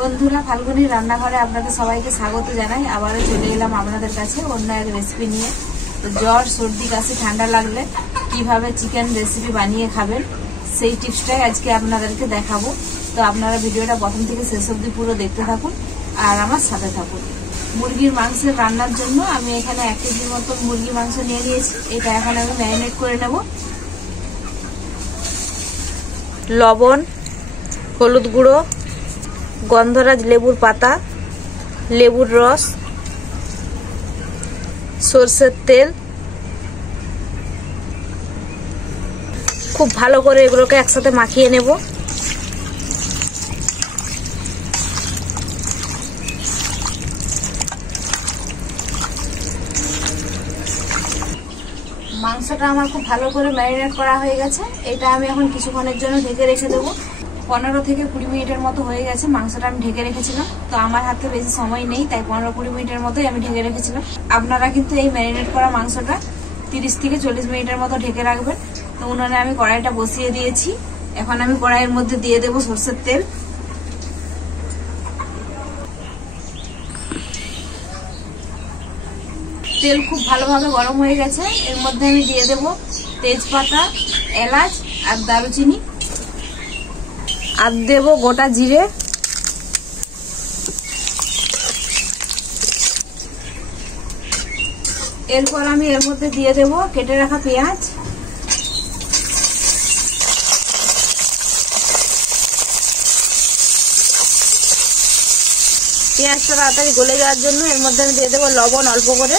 বন্ধুরা, ফাল্গুনি রান্নাঘরে আপনাদের সবাইকে স্বাগত জানাই। আবারও চলে এলাম আপনাদের কাছে অন্য এক রেসিপি নিয়ে। তো জ্বর, সর্দি, কাশি, ঠান্ডা লাগলে কিভাবে চিকেন রেসিপি বানিয়ে খাবেন সেই টিপসটাই আজকে আপনাদেরকে দেখাবো। তো আপনারা ভিডিওটা প্রথম থেকে শেষ অবধি পুরো দেখতে থাকুন আর আমার সাথে থাকুন। মুরগির মাংসের রান্নার জন্য আমি এখানে 1 কেজির মতো মুরগি মাংস নিয়ে নিয়েছি। এটা এখন আমি ম্যারিনেট করে নেব। লবণ, হলুদ গুঁড়ো, গন্ধরাজ লেবুর পাতা, লেবুর রস, সরষের তেল, খুব ভালো করে এগুলোকে একসাথে মাখিয়ে নেব। মাংসটা আমার খুব ভালো করে ম্যারিনেট করা হয়ে গেছে। এটা আমি এখন কিছুক্ষণের জন্য ঢেকে রেখে দেবো। 15 থেকে 20 মিনিটের মতো হয়ে গেছে। মাংসটা আমি ঢেকে রেখেছিলাম, তো আমার হাতে বেশি সময় নেই, তাই 15-20 মিনিটের মতোই আমি ঢেকে রেখেছিলাম। আপনারা কিন্তু এই ম্যারিনেট করা মাংসটা 30 থেকে 40 মিনিটের মতো ঢেকে রাখবেন। তো উনুনে আমি কড়াইটা বসিয়ে দিয়েছি। এখন আমি কড়াইয়ের মধ্যে দিয়ে দেবো সরষের তেল। তেল খুব ভালোভাবে গরম হয়ে গেছে। এর মধ্যে আমি দিয়ে দেব তেজপাতা, এলাচ আর দারুচিনি, আর দেব গোটা জিরে, এরপর আমি এর মধ্যে দিয়ে দেব কেটে রাখা পেঁয়াজ, পেঁয়াজটা তাড়াতাড়ি গলে যাওয়ার জন্য এর মধ্যে আমি দিয়ে দেবো লবণ অল্প করে।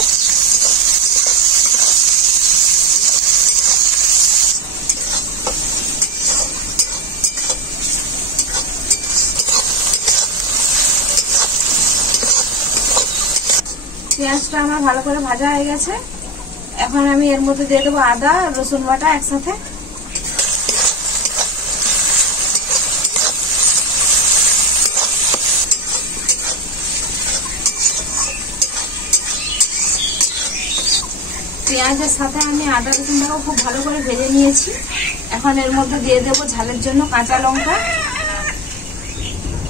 পেঁয়াজটা আমার ভালো করে ভাজা হয়ে গেছে। এখন আমি এর মধ্যে দিয়ে দেবো আদা আর রসুন বাটা একসাথে। পেঁয়াজের সাথে আমি আদা রসুনটাও খুব ভালো করে ভেজে নিয়েছি। এখন এর মধ্যে দিয়ে দেবো ঝালের জন্য কাঁচা লঙ্কা।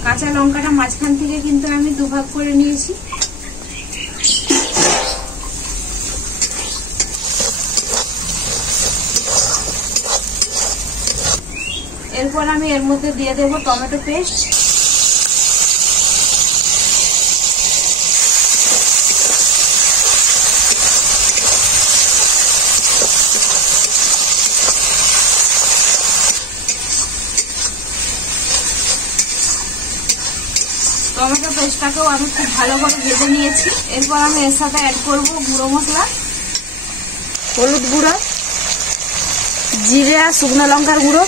কাঁচা লঙ্কাটা মাঝখান থেকে কিন্তু আমি 2 ভাগ করে নিয়েছি। এরপর আমি এর মধ্যে দিয়ে দেবো টমেটো পেস্ট, টমেটো পেস্টটাকেও আমি খুব ভালো করে ভেজে নিয়েছি। এরপর আমি এর সাথে অ্যাড করব গুঁড়ো মশলা, হলুদ গুঁড়ো, জিরে আর শুকনো লঙ্কার গুঁড়ো,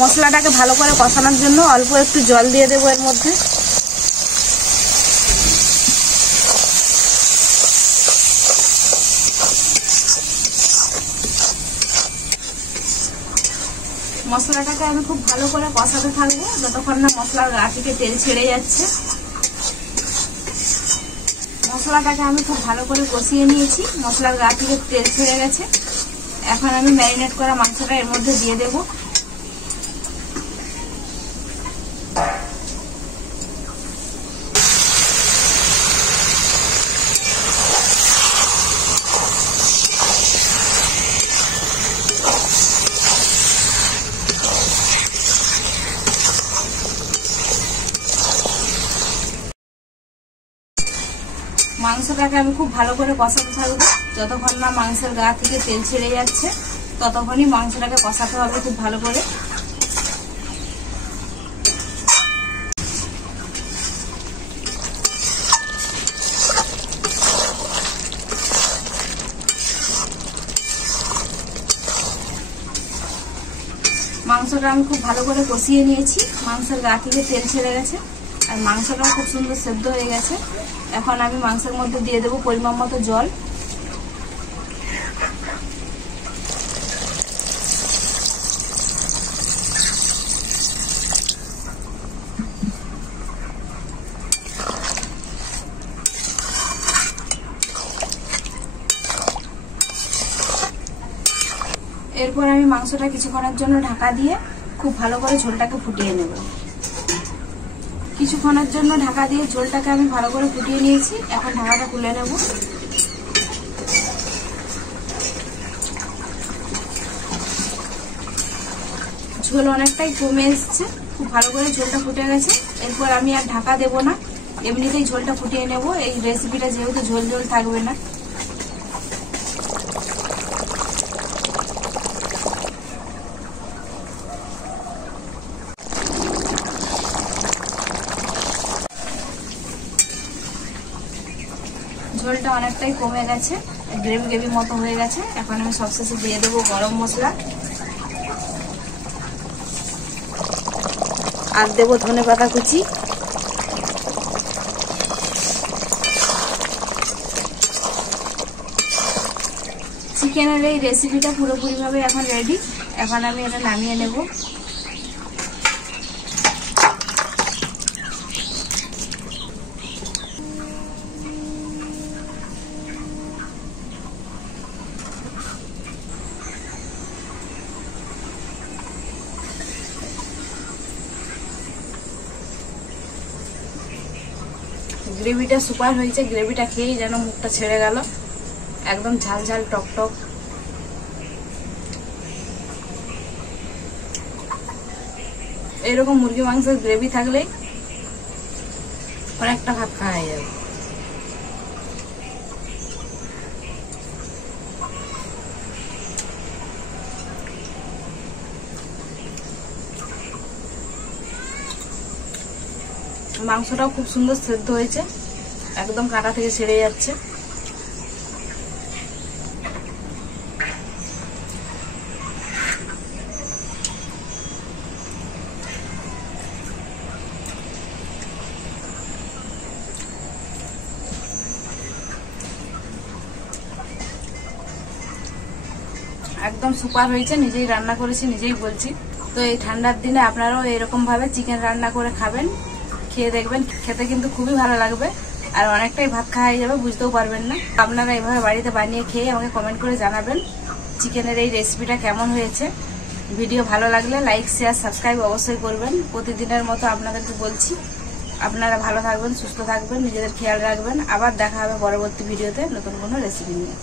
মশলাটাকে ভালো করে কষানোর জন্য অল্প একটু জল দিয়ে দেবো এর মধ্যে। মশলাটাকে আমি খুব ভালো করে কষাতে থাকবো যতক্ষণ না মশলার গা থেকে তেল ছেড়ে যাচ্ছে। মশলাটাকে আমি খুব ভালো করে কষিয়ে নিয়েছি। মশলার গা থেকে তেল ছেড়ে গেছে। এখন আমি ম্যারিনেট করা মাংসটা এর মধ্যে দিয়ে দেবো। মাংসটাকে আমি খুব ভালো করে কষাতে থাকবো যতক্ষণ না মাংসের গা থেকে তেল ছেড়ে যাচ্ছে, ততক্ষণই মাংসটাকে কষাতে হবে খুব ভালো করে। মাংসটা আমি খুব ভালো করে কষিয়ে নিয়েছি। মাংসের গা থেকে তেল ছেড়ে গেছে আর মাংসটাও খুব সুন্দর সেদ্ধ হয়ে গেছে। এখন আমি মাংসের মধ্যে দিয়ে দেবো পরিমাণ মতো জল। এরপর আমি আমি মাংসটা কিছুক্ষণের জন্য ঢাকা দিয়ে খুব ভালো করে ঝোলটাকে ফুটিয়ে নেব। কিছুক্ষণের জন্য ঢাকা দিয়ে ঝোলটাকে আমি ভালো করে ফুটিয়ে নিয়েছি। এখন ঢাকাটা খুলে নেব। ঝোল অনেকটাই কমে এসছে, খুব ভালো করে ঝোলটা ফুটে গেছে। এরপর আমি আর ঢাকা দেব না, এমনিতেই ঝোলটা ফুটিয়ে নেব। এই রেসিপিটা যেহেতু ঝোল ঝোল থাকবে না। ঝোলটা অনেকটাই কমে গেছে, গ্রেভি গ্রেভি মতো হয়ে গেছে। এখন আমি সবশেষে দিয়ে দেবো গরম মশলা আর দেবো ধনেপাতা কুচি। চিকেনের এই রেসিপিটা পুরোপুরিভাবে এখন রেডি। এখন আমি এটা নামিয়ে নেব। গ্রেভিটা সুপার হয়েছে, গ্রেভিটা খেয়েই যেন মুখটা ছেড়ে গেল। একদম ঝাল ঝাল টক টক। এরকম মুরগি মাংসের গ্রেভি থাকলেই অনেকটা ভাত খাওয়া হয়ে যাবে। মাংসটাও খুব সুন্দর সেদ্ধ হয়েছে, একদম কাঁটা থেকে ছেড়ে যাচ্ছে। একদম সুপার হয়েছে, নিজেই রান্না করেছি, নিজেই বলছি। তো এই ঠান্ডার দিনে আপনারাও এরকম ভাবে চিকেন রান্না করে খাবেন, খেয়ে দেখবেন। খেতে কিন্তু খুবই ভালো লাগবে আর অনেকটাই ভাত খাওয়া হয়ে যাবে, বুঝতেও পারবেন না। আপনারা এভাবে বাড়িতে বানিয়ে খেয়ে আমাকে কমেন্ট করে জানাবেন চিকেনের এই রেসিপিটা কেমন হয়েছে। ভিডিও ভালো লাগলে লাইক শেয়ার সাবস্ক্রাইব অবশ্যই করবেন। প্রতিদিনের মতো আপনাদেরকে বলছি, আপনারা ভালো থাকবেন, সুস্থ থাকবেন, নিজেদের খেয়াল রাখবেন। আবার দেখা হবে পরবর্তী ভিডিওতে নতুন কোনো রেসিপি নিয়ে।